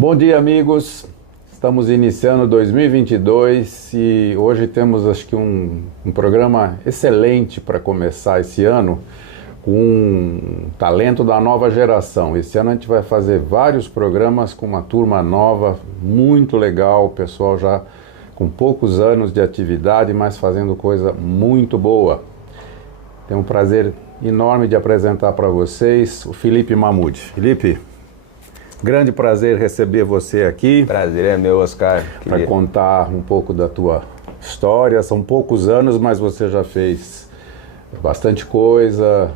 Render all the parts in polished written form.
Bom dia, amigos. Estamos iniciando 2022 e hoje temos, acho que, um programa excelente para começar esse ano com um talento da nova geração. Esse ano a gente vai fazer vários programas com uma turma nova, muito legal, o pessoal já com poucos anos de atividade, mas fazendo coisa muito boa. Tenho um prazer enorme de apresentar para vocês o Felipe Mahmoud. Felipe, grande prazer receber você aqui. Prazer é meu, Oscar. Para contar um pouco da tua história. São poucos anos, mas você já fez bastante coisa.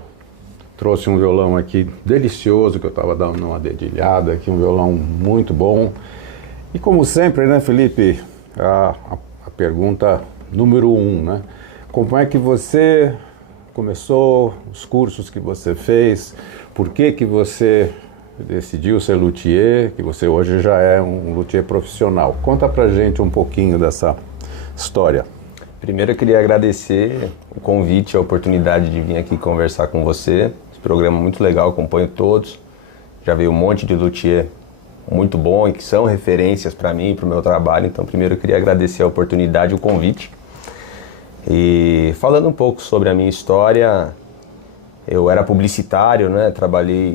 Trouxe um violão aqui delicioso, que eu estava dando uma dedilhada aqui, um violão muito bom. E como sempre, né, Felipe, a pergunta número 1, né? Como é que você começou, os cursos que você fez, por que você decidiu ser luthier, que você hoje já é um luthier profissional. Conta pra gente um pouquinho dessa história. Primeiro eu queria agradecer o convite, a oportunidade de vir aqui conversar com você. Esse programa é muito legal, acompanho todos. Já veio um monte de luthier muito bom e que são referências para mim e para o meu trabalho. Então primeiro eu queria agradecer a oportunidade e o convite. E falando um pouco sobre a minha história, eu era publicitário, né?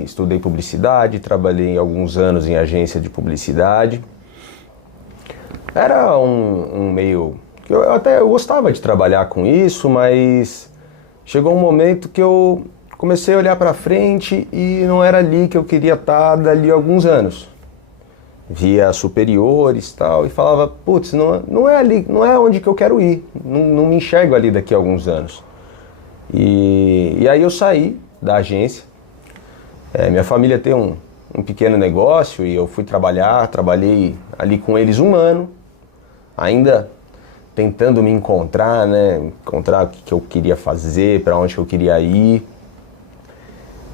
Estudei publicidade, trabalhei alguns anos em agência de publicidade. Era um meio que eu gostava de trabalhar com isso, mas chegou um momento que eu comecei a olhar para frente e não era ali que eu queria estar dali a alguns anos. Via superiores e tal, e falava, putz, não é ali, não é onde que eu quero ir, não me enxergo ali daqui a alguns anos. E aí eu saí da agência. Minha família tem um pequeno negócio e eu fui trabalhei ali com eles um ano, ainda tentando me encontrar, né? Encontrar o que eu queria fazer, para onde eu queria ir.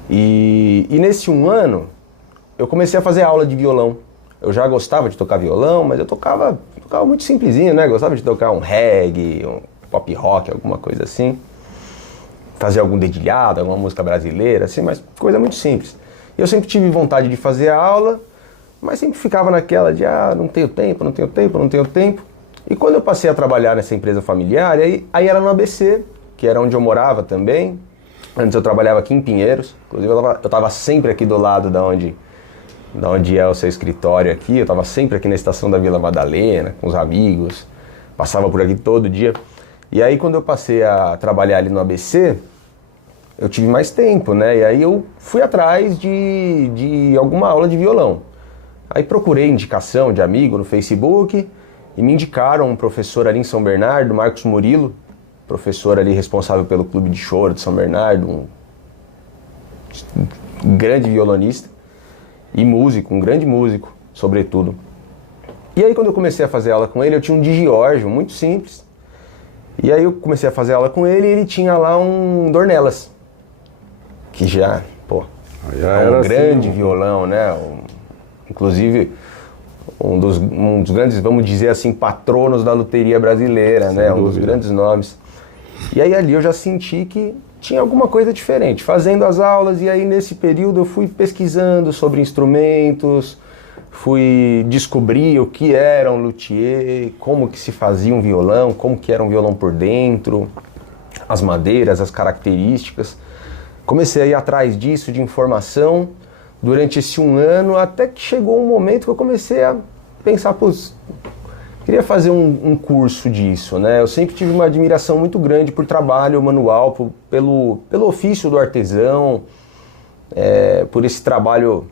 E nesse um ano eu comecei a fazer aula de violão. Eu já gostava de tocar violão, mas eu tocava muito simplesinho, né? Gostava de tocar um reggae, um pop rock, alguma coisa assim. Fazer algum dedilhado, alguma música brasileira, assim, mas coisa muito simples. Eu sempre tive vontade de fazer aula, mas sempre ficava naquela de, não tenho tempo. E quando eu passei a trabalhar nessa empresa familiar, aí era no ABC, que era onde eu morava também. Antes eu trabalhava aqui em Pinheiros, inclusive eu estava sempre aqui do lado da onde é o seu escritório aqui, eu estava sempre aqui na estação da Vila Madalena, com os amigos, passava por aqui todo dia. E aí quando eu passei a trabalhar ali no ABC, eu tive mais tempo, né? E aí eu fui atrás de alguma aula de violão. Aí procurei indicação de amigo no Facebook e me indicaram um professor ali em São Bernardo, Marcos Murilo, professor ali responsável pelo Clube de Choro de São Bernardo, um grande violonista e músico, um grande músico, sobretudo. E aí quando eu comecei a fazer aula com ele, eu tinha um Digiorgio muito simples. E aí eu comecei a fazer aula com ele e ele tinha lá um Dornelas, que já é um grande violão, né? Inclusive um dos grandes, vamos dizer assim, patronos da luteria brasileira, né? Um dos grandes nomes. E aí ali eu já senti que tinha alguma coisa diferente, fazendo as aulas, e aí nesse período eu fui pesquisando sobre instrumentos, fui descobrir o que era um luthier, como que se fazia um violão, como que era um violão por dentro, as madeiras, as características. Comecei a ir atrás disso, de informação, durante esse 1 ano, até que chegou um momento que eu comecei a pensar, queria fazer um curso disso, né? Eu sempre tive uma admiração muito grande por trabalho manual, pelo ofício do artesão, por esse trabalho.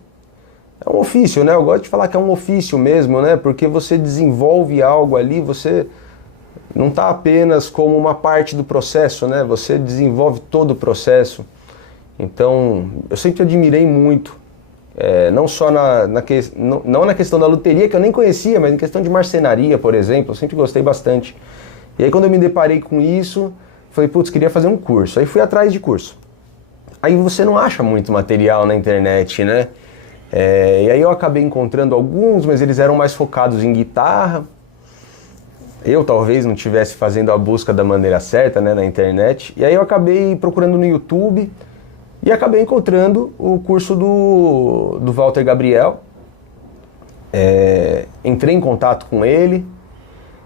É um ofício, né? Eu gosto de falar que é um ofício mesmo, né? Porque você desenvolve algo ali, você não está apenas como uma parte do processo, né? Você desenvolve todo o processo. Então, eu sempre admirei muito, não só não na questão da luteria, que eu nem conhecia, mas em questão de marcenaria, por exemplo, eu sempre gostei bastante. E aí quando eu me deparei com isso, falei, queria fazer um curso. Aí fui atrás de curso. Aí você não acha muito material na internet, né? E aí eu acabei encontrando alguns, mas eles eram mais focados em guitarra. Eu talvez não estivesse fazendo a busca da maneira certa, né, na internet. E aí eu acabei procurando no YouTube e acabei encontrando o curso do Walter Gabriel. Entrei em contato com ele,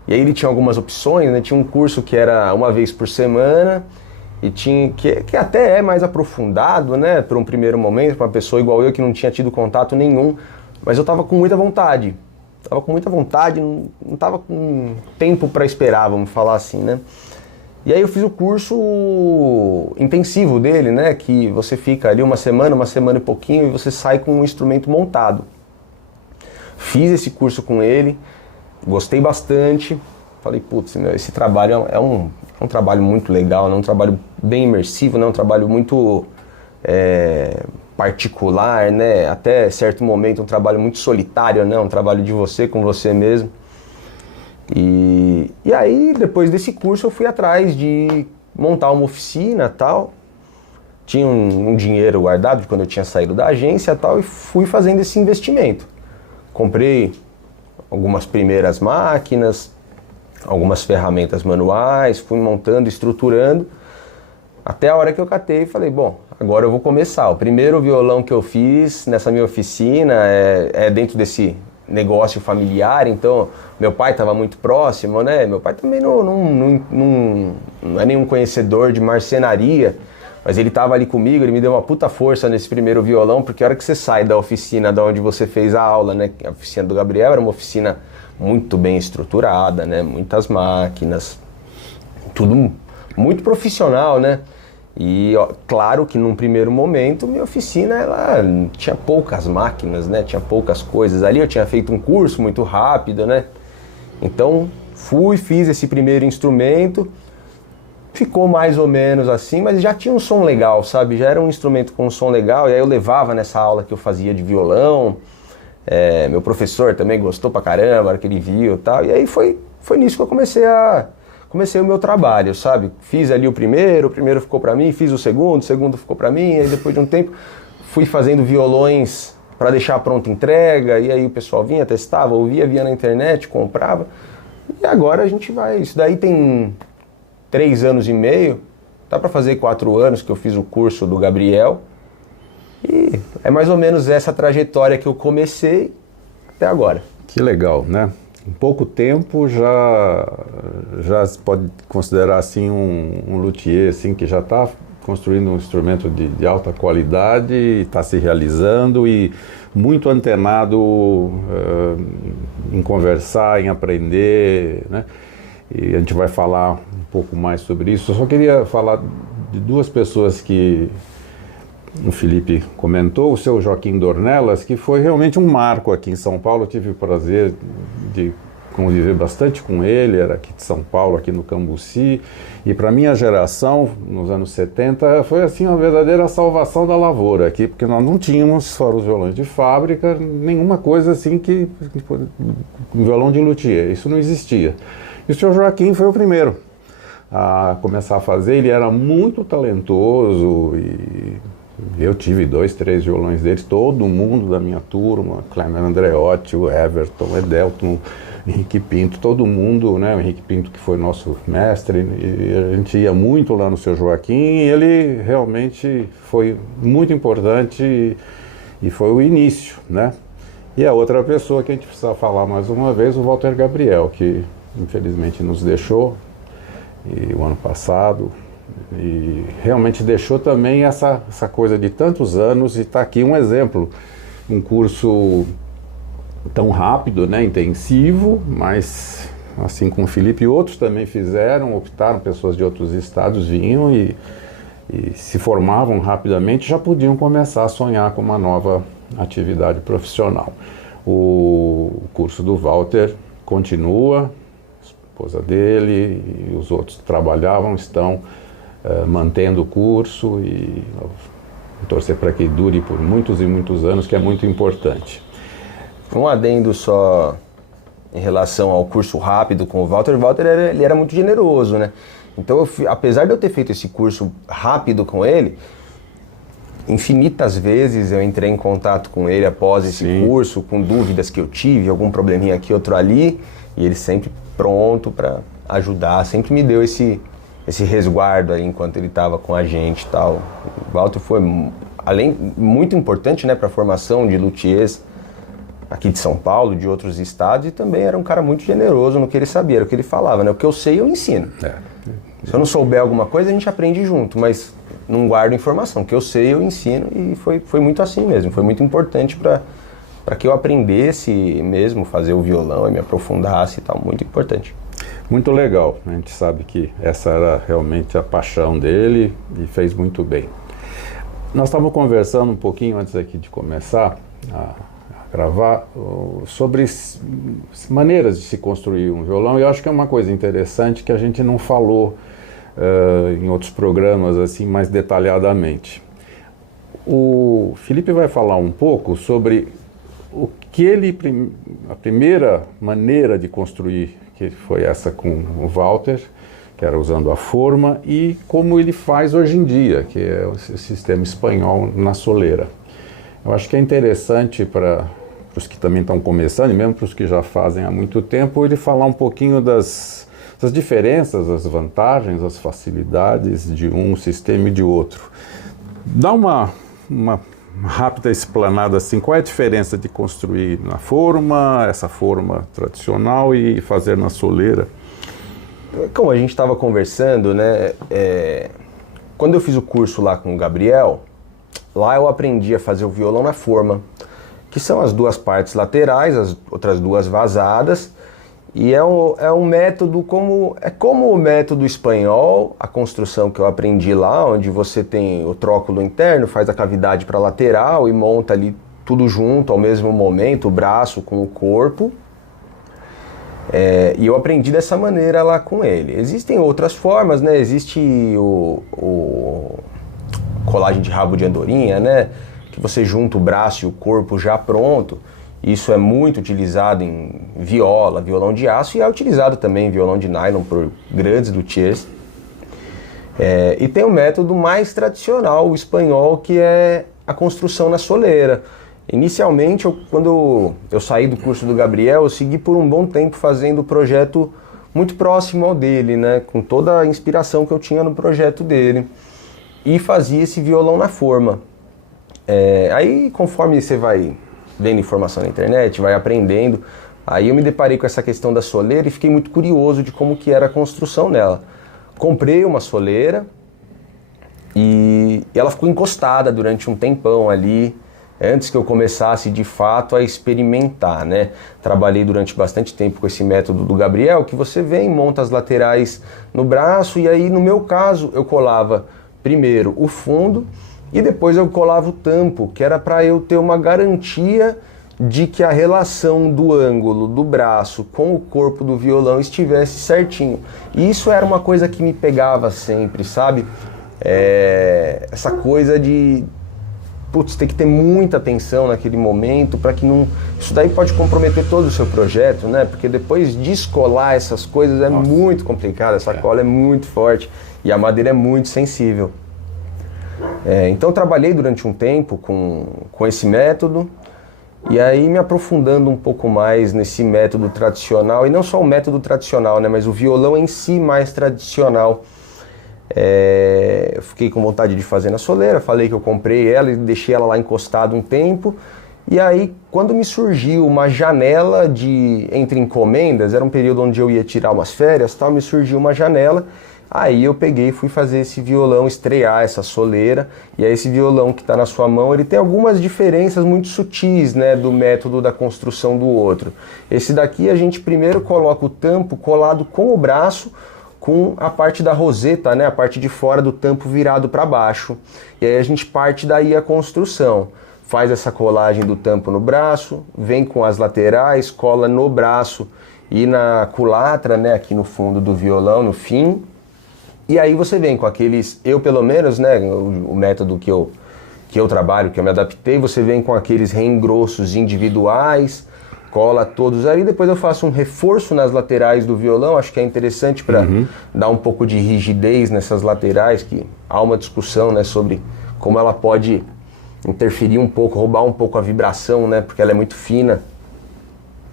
e aí ele tinha algumas opções, né? Tinha um curso que era 1 vez por semana, e tinha que até é mais aprofundado, né, para um primeiro momento, para uma pessoa igual eu que não tinha tido contato nenhum, mas eu estava com muita vontade. Não estava com tempo para esperar, vamos falar assim, né? E aí eu fiz o curso intensivo dele, né? Que você fica ali uma semana e pouquinho e você sai com um instrumento montado. Fiz esse curso com ele, gostei bastante. Falei, esse trabalho é um trabalho muito legal, né? Um trabalho bem imersivo, né? Um trabalho muito particular, né? Até certo momento um trabalho muito solitário, né? Um trabalho de você com você mesmo. E aí, depois desse curso, eu fui atrás de montar uma oficina e tal. Tinha um dinheiro guardado de quando eu tinha saído da agência e tal, e fui fazendo esse investimento. Comprei algumas primeiras máquinas, algumas ferramentas manuais, fui montando, estruturando, até a hora que eu catei e falei, agora eu vou começar. O primeiro violão que eu fiz nessa minha oficina é dentro desse negócio familiar, então meu pai estava muito próximo, né? Meu pai também não é nenhum conhecedor de marcenaria, mas ele estava ali comigo, ele me deu uma puta força nesse primeiro violão, porque a hora que você sai da oficina da onde você fez a aula, né? A oficina do Gabriel era uma oficina muito bem estruturada, né? Muitas máquinas, tudo muito profissional, né? E claro que num primeiro momento minha oficina ela tinha poucas máquinas, né? Tinha poucas coisas ali. Eu tinha feito um curso muito rápido, né? Então fiz esse primeiro instrumento, ficou mais ou menos assim, mas já tinha um som legal, sabe? Já era um instrumento com um som legal. E aí eu levava nessa aula que eu fazia de violão. Meu professor também gostou pra caramba, na hora que ele viu e tal. E aí foi nisso que eu comecei o meu trabalho, sabe? Fiz ali o primeiro ficou pra mim, fiz o segundo ficou pra mim, aí depois de um tempo fui fazendo violões para deixar pronta entrega, e aí o pessoal vinha, testava, ouvia, via na internet, comprava, e agora a gente vai, isso daí tem 3 anos e meio, dá para fazer 4 anos que eu fiz o curso do Gabriel, e é mais ou menos essa trajetória que eu comecei até agora. Que legal, né? Em pouco tempo já se pode considerar assim um luthier assim, que já está construindo um instrumento de alta qualidade, está se realizando e muito antenado em conversar, em aprender, né? E a gente vai falar um pouco mais sobre isso. Eu só queria falar de 2 pessoas que o Felipe comentou, o seu Joaquim Dornelas, que foi realmente um marco aqui em São Paulo. Eu tive o prazer de conviver bastante com ele, era aqui de São Paulo, aqui no Cambuci, e para minha geração, nos anos 70, foi assim uma verdadeira salvação da lavoura aqui, porque nós não tínhamos, fora os violões de fábrica, nenhuma coisa assim um violão de luthier, isso não existia. E o seu Joaquim foi o primeiro a começar a fazer, ele era muito talentoso e eu tive 2, 3 violões deles, todo mundo da minha turma, Cleber Andreotti, o Everton, o Edelton, Henrique Pinto, todo mundo, né? O Henrique Pinto que foi nosso mestre, e a gente ia muito lá no seu Joaquim, e ele realmente foi muito importante e foi o início, né? E a outra pessoa que a gente precisa falar mais uma vez, o Walter Gabriel, que infelizmente nos deixou o ano passado, e realmente deixou também essa coisa de tantos anos, e está aqui um exemplo, um curso tão rápido, né, intensivo, mas assim como o Felipe e outros também fizeram, optaram, pessoas de outros estados vinham e se formavam rapidamente, já podiam começar a sonhar com uma nova atividade profissional. O curso do Walter continua, a esposa dele e os outros que trabalhavam estão mantendo o curso e torcer para que dure por muitos e muitos anos, que é muito importante. Um adendo só em relação ao curso rápido com o Walter. O Walter ele era muito generoso, né? Então, apesar de eu ter feito esse curso rápido com ele, infinitas vezes eu entrei em contato com ele após esse curso, com dúvidas que eu tive, algum probleminha aqui, outro ali, e ele sempre pronto para ajudar, sempre me deu esse resguardo aí enquanto ele estava com a gente e tal. O Walter foi, além, muito importante, né, para a formação de luthiers aqui de São Paulo, de outros estados, e também era um cara muito generoso no que ele sabia, era o que ele falava, né? O que eu sei, eu ensino. Se eu não souber alguma coisa, a gente aprende junto, mas não guardo informação. O que eu sei, eu ensino, e foi muito assim mesmo. Foi muito importante para que eu aprendesse mesmo fazer o violão e me aprofundasse e tal, muito importante. Muito legal, a gente sabe que essa era realmente a paixão dele e fez muito bem. Nós estávamos conversando um pouquinho antes aqui de começar a gravar sobre maneiras de se construir um violão, e eu acho que é uma coisa interessante que a gente não falou em outros programas assim mais detalhadamente. O Felipe vai falar um pouco sobre o que a primeira maneira de construir, que foi essa com o Walter, que era usando a forma, e como ele faz hoje em dia, que é o sistema espanhol na soleira. Eu acho que é interessante para os que também estão começando, e mesmo para os que já fazem há muito tempo, ele falar um pouquinho das diferenças, as vantagens, as facilidades de um sistema e de outro. Dá uma rápida explanada assim, qual é a diferença de construir na forma, essa forma tradicional, e fazer na soleira? Como a gente estava conversando, né, quando eu fiz o curso lá com o Gabriel, lá eu aprendi a fazer o violão na forma, que são as duas partes laterais, as outras duas vazadas, e é um método como o método espanhol, a construção que eu aprendi lá, onde você tem o tróculo interno, faz a cavidade para a lateral e monta ali tudo junto ao mesmo momento, o braço com o corpo. E eu aprendi dessa maneira lá com ele. Existem outras formas, né? Existe o colagem de rabo de andorinha, né? Que você junta o braço e o corpo já pronto. Isso é muito utilizado em viola, violão de aço, e é utilizado também em violão de nylon por grandes luthiers. E tem o método mais tradicional, o espanhol, que é a construção na soleira. Inicialmente, quando eu saí do curso do Gabriel, eu segui por um bom tempo fazendo o projeto muito próximo ao dele, né? Com toda a inspiração que eu tinha no projeto dele. E fazia esse violão na forma. Aí, conforme você vai vendo informação na internet, vai aprendendo, aí eu me deparei com essa questão da soleira e fiquei muito curioso de como que era a construção dela. Comprei uma soleira e ela ficou encostada durante um tempão ali, antes que eu começasse de fato a experimentar, né? Trabalhei durante bastante tempo com esse método do Gabriel, que você vem, monta as laterais no braço, e aí no meu caso eu colava primeiro o fundo e depois eu colava o tampo, que era para eu ter uma garantia de que a relação do ângulo do braço com o corpo do violão estivesse certinho. E isso era uma coisa que me pegava sempre, sabe? Essa coisa de tem que ter muita atenção naquele momento para que não... Isso daí pode comprometer todo o seu projeto, né? Porque depois descolar essas coisas é muito complicado, essa cola é muito forte e a madeira é muito sensível. Então eu trabalhei durante um tempo com esse método, e aí me aprofundando um pouco mais nesse método tradicional, e não só o método tradicional, né? Mas o violão em si mais tradicional. Eu fiquei com vontade de fazer na soleira, falei que eu comprei ela e deixei ela lá encostada um tempo, E aí, quando me surgiu uma janela entre encomendas, era um período onde eu ia tirar umas férias, tal, me surgiu uma janela, aí eu peguei e fui fazer esse violão, estrear essa soleira, e aí esse violão que está na sua mão, ele tem algumas diferenças muito sutis, né, do método da construção do outro. Esse daqui a gente primeiro coloca o tampo colado com o braço, com a parte da roseta, né, a parte de fora do tampo virado para baixo, e aí a gente parte daí a construção. Faz essa colagem do tampo no braço, vem com as laterais, cola no braço e na culatra, né, aqui no fundo do violão, no fim. E aí você vem com aqueles, eu pelo menos, né, o método que eu trabalho, que eu me adaptei, você vem com aqueles reengrossos individuais, cola todos aí, depois eu faço um reforço nas laterais do violão, acho que é interessante para dar um pouco de rigidez nessas laterais, que há uma discussão, né, sobre como ela pode interferir um pouco, roubar um pouco a vibração, né, porque ela é muito fina.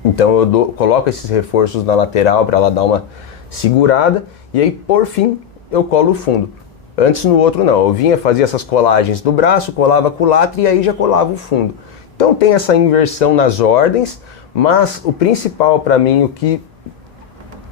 Então eu coloco esses reforços na lateral para ela dar uma segurada, e aí por fim eu colo o fundo. Antes no outro não, eu vinha, fazia essas colagens do braço, colava a culatra e aí já colava o fundo. Então tem essa inversão nas ordens, mas o principal para mim, o que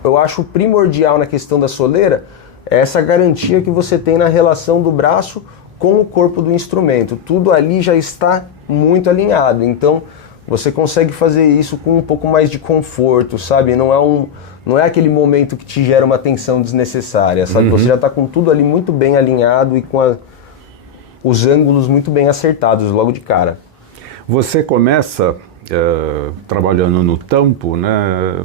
eu acho primordial na questão da soleira, é essa garantia que você tem na relação do braço com o corpo do instrumento. Tudo ali já está muito alinhado, então você consegue fazer isso com um pouco mais de conforto, sabe? Não é aquele momento que te gera uma tensão desnecessária, sabe? Você já está com tudo ali muito bem alinhado e com os ângulos muito bem acertados logo de cara. Você começa trabalhando no tampo, né?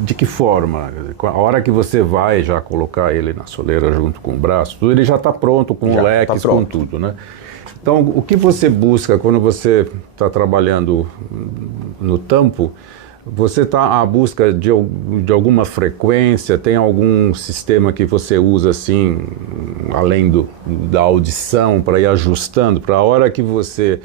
De que forma? A hora que você vai já colocar ele na soleira junto com o braço, tudo, ele já está pronto, com leques, com tudo, né? Então, o que você busca quando você está trabalhando no tampo? Você está à busca de alguma frequência? Tem algum sistema que você usa assim, além da audição, para ir ajustando, para a hora que você...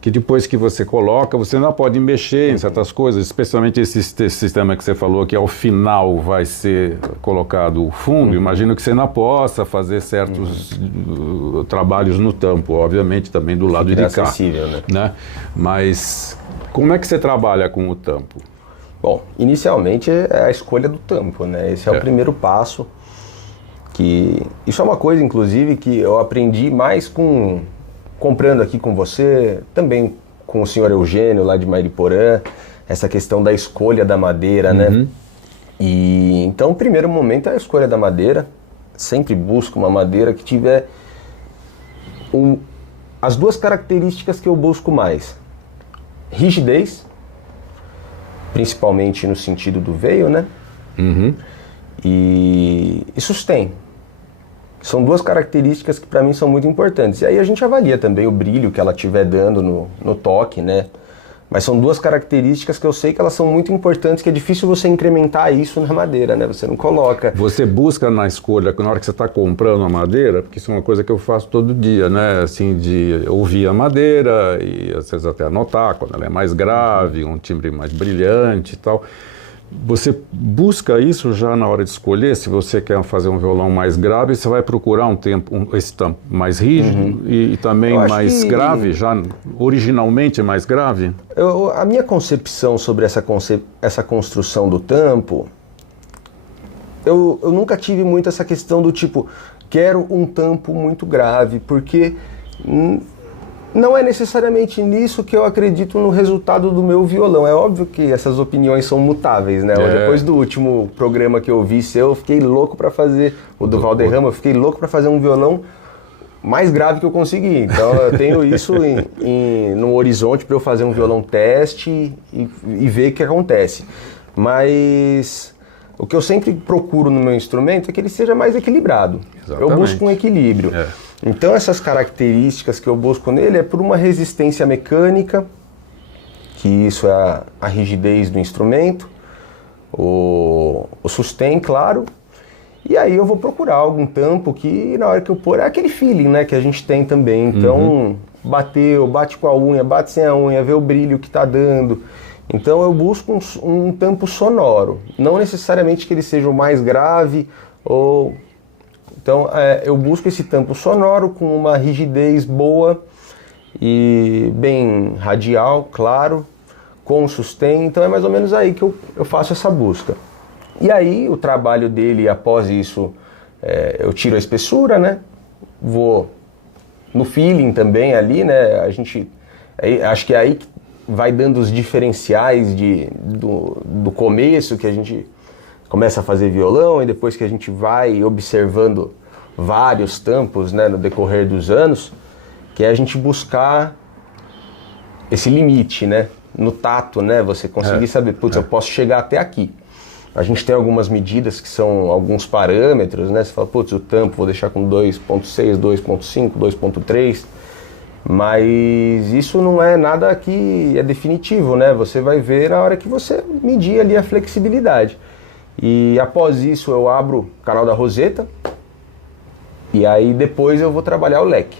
que depois que você coloca, você não pode mexer em certas coisas, especialmente esse sistema que você falou que ao final vai ser colocado o fundo. Imagino que você não possa fazer certos trabalhos no tampo, obviamente também do lado de cá, né? Mas como é que você trabalha com o tampo? Bom, inicialmente é a escolha do tampo, né? Esse é o primeiro passo, que isso é uma coisa, inclusive, que eu aprendi mais comprando aqui com você, também com o senhor Eugênio lá de Mairiporã, essa questão da escolha da madeira, né? E então o primeiro momento é a escolha da madeira. Sempre busco uma madeira que tiver as duas características que eu busco mais: rigidez, principalmente no sentido do veio, né? E sustém. São duas características que para mim são muito importantes. E aí a gente avalia também o brilho que ela estiver dando no toque, né? Mas são duas características que eu sei que elas são muito importantes, que é difícil você incrementar isso na madeira, né? Você não coloca... Você busca na escolha, na hora que você está comprando a madeira, porque isso é uma coisa que eu faço todo dia, né? Assim, de ouvir a madeira e às vezes até anotar quando ela é mais grave, um timbre mais brilhante e tal. Você busca isso já na hora de escolher? Se você quer fazer um violão mais grave, você vai procurar esse tampo mais rígido e também mais grave, já originalmente mais grave? A minha concepção sobre essa construção do tampo, eu nunca tive muito essa questão do tipo, quero um tampo muito grave, porque não é necessariamente nisso que eu acredito no resultado do meu violão. É óbvio que essas opiniões são mutáveis, né? Depois do último programa que eu vi eu fiquei louco para fazer, o do Valderrama, eu fiquei louco para fazer um violão mais grave que eu consegui. Então eu tenho isso no horizonte para eu fazer um violão teste e ver o que acontece. Mas o que eu sempre procuro no meu instrumento é que ele seja mais equilibrado. Exatamente. Eu busco um equilíbrio. Então essas características que eu busco nele é por uma resistência mecânica, que isso é a rigidez do instrumento, o sustain, claro, e aí eu vou procurar algum tampo que na hora que eu pôr é aquele feeling, né, que a gente tem também. Então bate com a unha, bate sem a unha, vê o brilho que está dando. Então eu busco um tampo sonoro, não necessariamente que ele seja o mais grave ou... Então eu busco esse tampo sonoro com uma rigidez boa e bem radial, claro, com sustento. Então é mais ou menos aí que eu faço essa busca. E aí o trabalho dele, após isso, eu tiro a espessura, né? Vou no feeling também ali, né? Acho que é aí que vai dando os diferenciais do começo, que a gente começa a fazer violão, e depois que a gente vai observando vários tampos, né, no decorrer dos anos, que é a gente buscar esse limite, né? No tato, né? Você conseguir saber, putz, eu posso chegar até aqui. A gente tem algumas medidas que são alguns parâmetros, né? Você fala, putz, o tampo vou deixar com 2.6, 2.5, 2.3, mas isso não é nada que é definitivo, né? Você vai ver na hora que você medir ali a flexibilidade. E após isso eu abro o canal da roseta, e aí depois eu vou trabalhar o leque.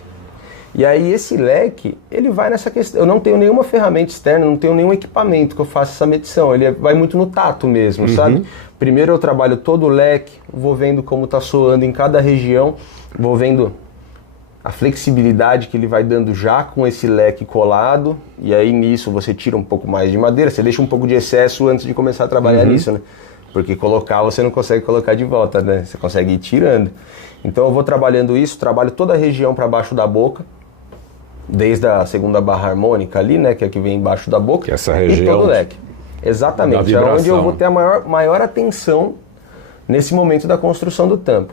E aí esse leque, ele vai nessa questão, eu não tenho nenhuma ferramenta externa, não tenho nenhum equipamento que eu faça essa medição, ele vai muito no tato mesmo, sabe? Primeiro eu trabalho todo o leque, vou vendo como tá soando em cada região, vou vendo a flexibilidade que ele vai dando já com esse leque colado, e aí nisso você tira um pouco mais de madeira, você deixa um pouco de excesso antes de começar a trabalhar nisso, né? Porque colocar você não consegue colocar de volta, né? Você consegue ir tirando. Então eu vou trabalhando isso, trabalho toda a região para baixo da boca, desde a segunda barra harmônica ali, né, que é a que vem embaixo da boca, que essa região, e todo o leque. Exatamente, é onde eu vou ter a maior atenção nesse momento da construção do tampo.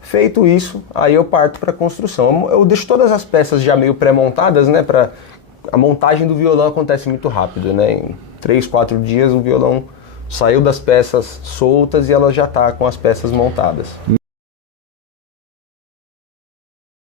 Feito isso, aí eu parto para a construção. Eu deixo todas as peças já meio pré-montadas, né, a montagem do violão acontece muito rápido, né, em 3, 4 dias o violão saiu das peças soltas e ela já está com as peças montadas.